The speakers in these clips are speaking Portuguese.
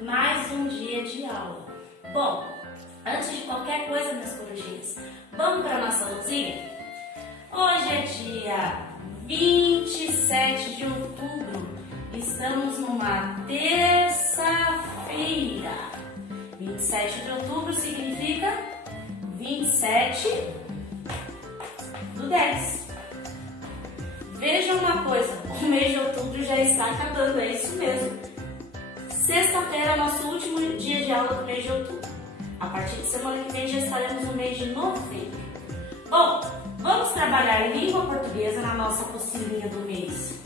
Mais um dia de aula. Bom, antes de qualquer coisa, minhas corujinhas, vamos para a nossa luzinha? Hoje é dia 27 de outubro, estamos numa terça-feira. 27 de outubro significa 27/10. Veja uma coisa, o mês de outubro já está acabando, é isso mesmo. Sexta-feira é o nosso último dia de aula do mês de outubro. A partir de semana que vem já estaremos no mês de novembro. Bom, vamos trabalhar língua portuguesa na nossa apostilinha do mês.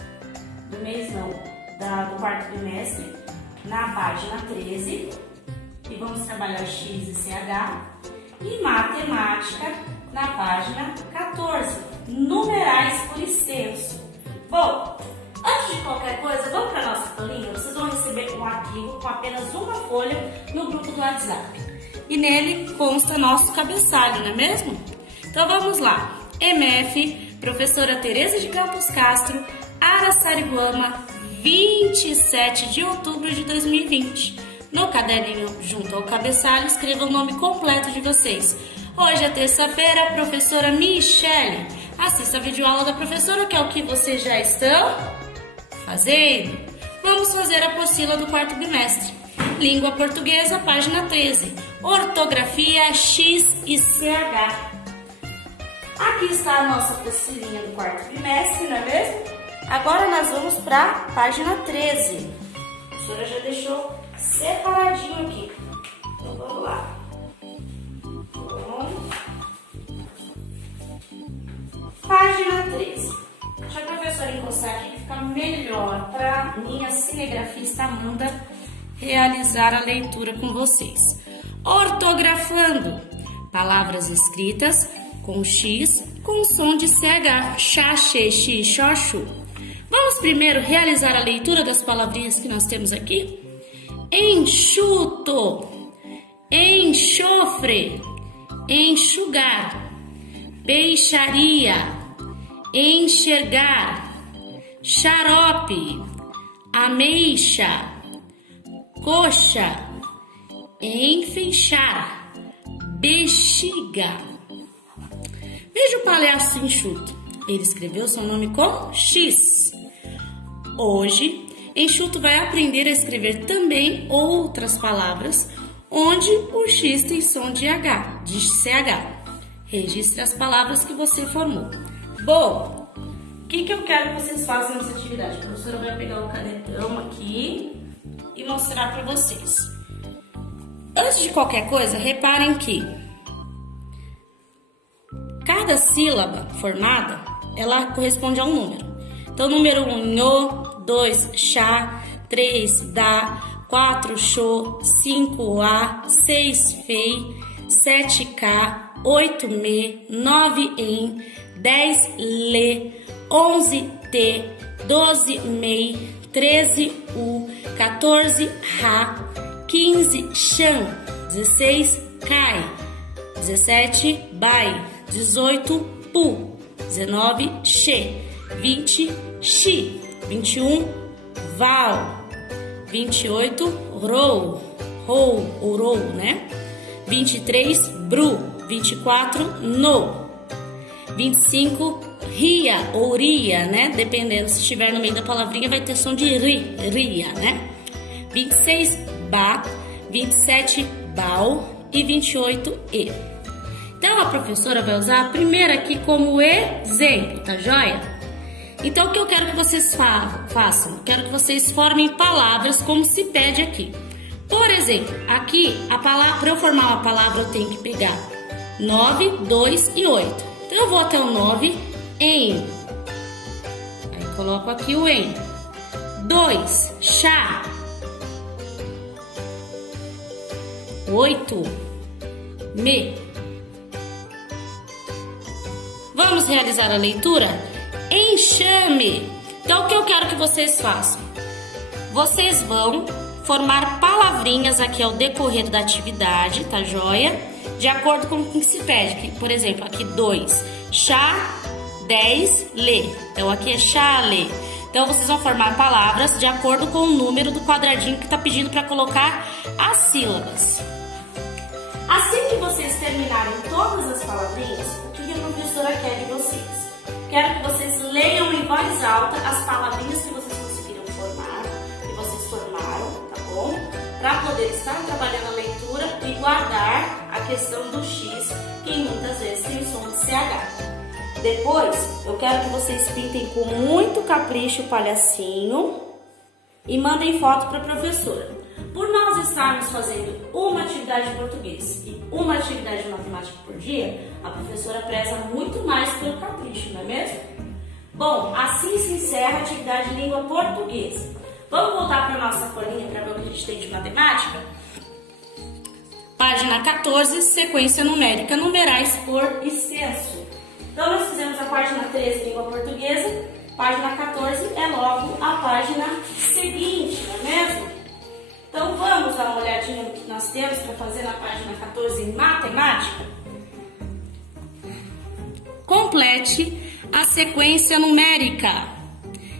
Do mês não, do quarto trimestre, na página 13. E vamos trabalhar X e CH. E matemática na página 14. Numerais por extenso. Bom, antes de qualquer coisa, vamos para a nossa folhinha. Vocês vão receber um arquivo com apenas uma folha no grupo do WhatsApp. E nele consta nosso cabeçalho, não é mesmo? Então vamos lá. MF, professora Tereza de Campos Castro, Araçariguama, 27 de outubro de 2020. No caderninho, junto ao cabeçalho, escreva o nome completo de vocês. Hoje é terça-feira, professora Michele. Assista a videoaula da professora, que é o que vocês já estão fazendo. Vamos fazer a apostila do quarto bimestre. Língua portuguesa, página 13. Ortografia X e CH. Aqui está a nossa apostilinha do quarto bimestre, não é mesmo? Agora nós vamos para a página 13. A professora já deixou separadinho aqui. Então vamos lá. Página 13. Deixa a professora encostar aqui que fica melhor para minha cinegrafista Amanda realizar a leitura com vocês. Ortografando. Palavras escritas com X com som de CH. Chá, xe, xi, xó, chu. Vamos primeiro realizar a leitura das palavrinhas que nós temos aqui? Enxuto, enxofre, enxugar, peixaria, enxergar, xarope, ameixa, coxa, enfeixar, bexiga. Veja o palhaço enxuto. Ele escreveu seu nome com X. Hoje, enxuto vai aprender a escrever também outras palavras onde o X tem som de H, de CH. Registre as palavras que você formou. Bom, o que eu quero que vocês façam nessa atividade? A professora vai pegar o canetão aqui e mostrar para vocês. Antes de qualquer coisa, reparem que cada sílaba formada, ela corresponde a um número. Então, número 1, nho, 2, chá, 3, dá, 4, xô, 5, a, 6, fei, 7, cá, 8, me, 9, em, 10, lê, 11, t, 12, mei, 13, u, 14, ra, 15, chão, 16, cai, 17, bai, 18, pu, 19, che, 20, chi, 21, val, 28, rou, ou rou, né? 23, bru, 24, no, 25, ria ou ria, né? Dependendo, se estiver no meio da palavrinha vai ter som de ria, né? 26, ba, 27, bau e 28, e. Então, a professora vai usar a primeira aqui como exemplo, tá joia? Então, o que eu quero que vocês façam? Quero que vocês formem palavras como se pede aqui. Por exemplo, aqui, para eu formar uma palavra, eu tenho que pegar 9, 2 e 8. Então, eu vou até o 9, em. Aí, coloco aqui o em. 2, chá. 8, me. Vamos realizar a leitura? Enxame. Então, o que eu quero que vocês façam? Vocês vão formar palavrinhas aqui ao decorrer da atividade, tá joia? de acordo com o que se pede. Por exemplo, aqui 2, chá, 10, lê. Então aqui é chá, lê. Então vocês vão formar palavras de acordo com o número do quadradinho que está pedindo para colocar as sílabas. Assim que vocês terminarem todas as palavrinhas, o que a professora quer de vocês? Quero que vocês leiam em voz alta as palavrinhas que vocês conseguiram formar, que vocês formaram, tá bom? Para poder estar trabalhando a leitura e guardar a questão do X, que muitas vezes tem o som de CH. Depois, eu quero que vocês pintem com muito capricho o palhacinho e mandem foto para a professora. Por nós estarmos fazendo uma atividade de português e uma atividade de matemática por dia, a professora preza muito mais pelo capricho, não é mesmo? Bom, assim se encerra a atividade de língua portuguesa. Vamos voltar para a nossa folhinha para ver o que a gente tem de matemática? Página 14, sequência numérica, numerais por extenso. Então, nós fizemos a página 13, língua portuguesa, página 14 é logo a página seguinte, não é mesmo? Então, vamos dar uma olhadinha no que nós temos para fazer na página 14 em matemática? Complete a sequência numérica.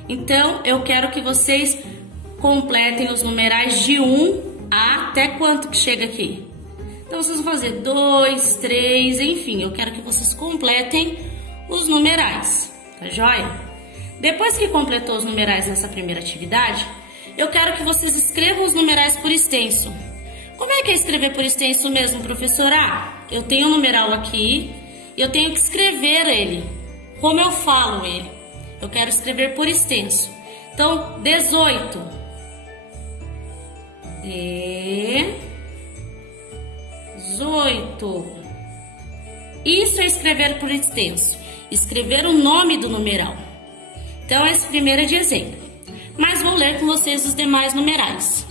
Então, eu quero que vocês completem os numerais de 1 até quanto que chega aqui? Então, vocês vão fazer 2, 3, enfim, eu quero que vocês completem os numerais, tá joia? Depois que completou os numerais nessa primeira atividade, eu quero que vocês escrevam os numerais por extenso. Como é que é escrever por extenso mesmo, professora? Eu tenho um numeral aqui e eu tenho que escrever ele. Como eu falo ele? Eu quero escrever por extenso. Então, 18. 18. Isso é escrever por extenso. Escrever o nome do numeral. Então, esse primeiro é de exemplo. Mas vou ler com vocês os demais numerais.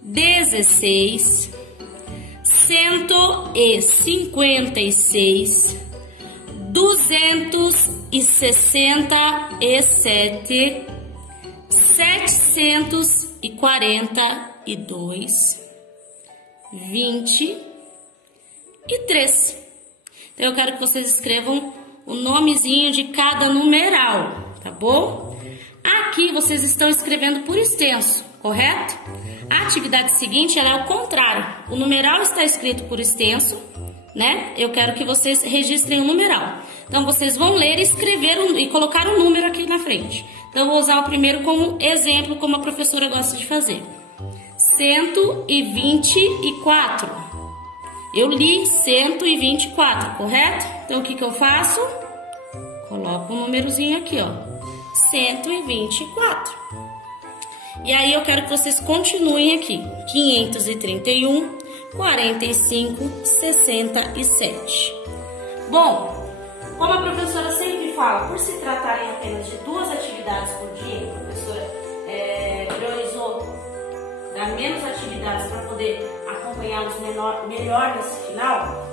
16, 156, 267, 742, 23. Então, eu quero que vocês escrevam o nomezinho de cada numeral, tá bom? Aqui vocês estão escrevendo por extenso, correto? A atividade seguinte, ela é o contrário. O numeral está escrito por extenso, né? Eu quero que vocês registrem o numeral. Então, vocês vão ler e escrever e colocar o número aqui na frente. Então, eu vou usar o primeiro como exemplo, como a professora gosta de fazer. 124. Eu li 124, correto? Então, o que eu faço? Coloco um númerozinho aqui, ó. 124. E aí, eu quero que vocês continuem aqui. 531, 45, 67. Bom, como a professora sempre fala, por se tratarem apenas de 2 atividades por dia, a professora priorizou dar menos atividades para poder acompanhá-los melhor nesse final,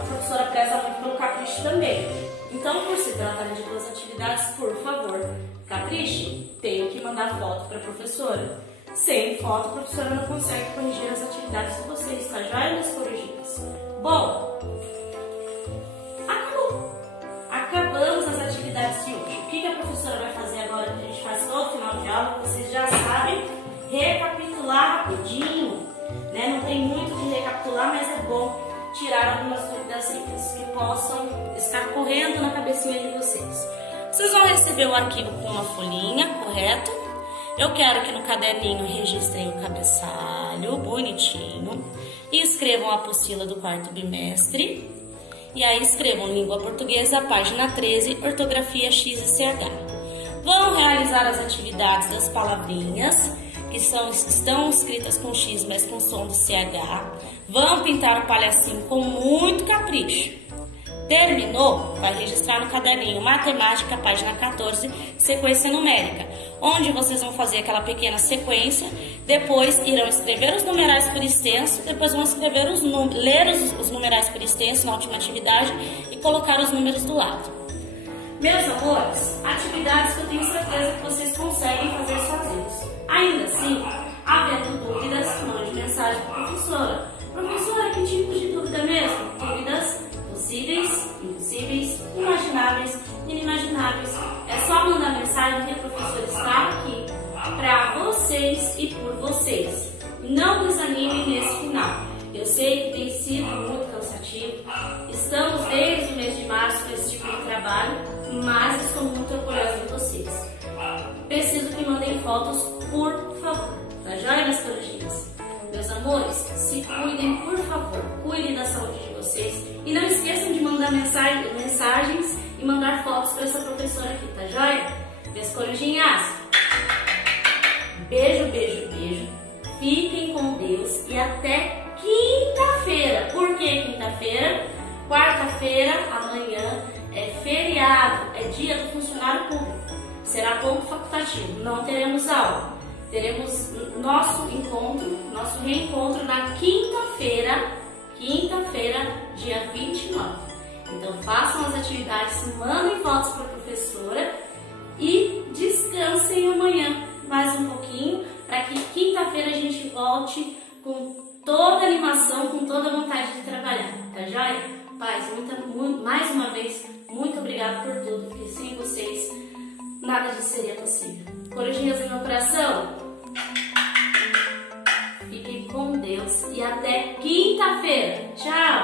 a professora preza muito pelo capricho também. Então, por se tratarem de 2 atividades, por favor, capriche, tenho que mandar foto para a professora. Sem foto, a professora não consegue corrigir as atividades de vocês, tá joia, minhas corrigidas? Bom, acabamos as atividades de hoje. O que a professora vai fazer agora, que a gente faz todo final de aula, vocês já sabem, recapitular rapidinho, né? Não tem muito de recapitular, mas é bom tirar algumas dúvidas que possam estar correndo na cabecinha de vocês. Vocês vão receber o arquivo com uma folhinha, correto? Eu quero que no caderninho registrem o cabeçalho bonitinho e escrevam a apostila do 4º bimestre. E aí escrevam língua portuguesa, página 13, ortografia X e CH. Vão realizar as atividades das palavrinhas que estão escritas com X, mas com som do CH. Vão pintar o palhacinho com muito capricho. Terminou? Vai registrar no caderninho Matemática, página 14, sequência numérica, onde vocês vão fazer aquela pequena sequência, depois irão escrever os numerais por extenso, depois vão escrever ler os numerais por extenso na última atividade e colocar os números do lado. Meus amores, atividades que eu tenho certeza que vocês conseguem fazer sozinhos. Ainda assim, havendo dúvidas, mande mensagem para a professora. Professora, que tipo de dúvida mesmo? mas estou muito orgulhosa de vocês. Preciso que mandem fotos, por favor. Tá joia, minhas corujinhas? Meus amores, se cuidem, por favor. Cuidem da saúde de vocês. E não esqueçam de mandar mensagens e mandar fotos para essa professora aqui, tá joia? Minhas corujinhas, beijo, beijo, beijo. Fiquem com Deus e até quinta-feira. Por que quinta-feira? Quarta-feira, amanhã, é feriado, é dia do funcionário público. Será ponto facultativo, não teremos aula. Teremos nosso reencontro na quinta-feira, dia 29. Então façam as atividades, mandem fotos para a professora e descansem amanhã mais um pouquinho, para que quinta-feira a gente volte com toda a animação, com toda a vontade de trabalhar, tá joia? Pais, mais uma vez, muito obrigada por tudo, porque sem vocês nada disso seria possível. Corujinhas do meu coração, fiquem com Deus e até quinta-feira. Tchau!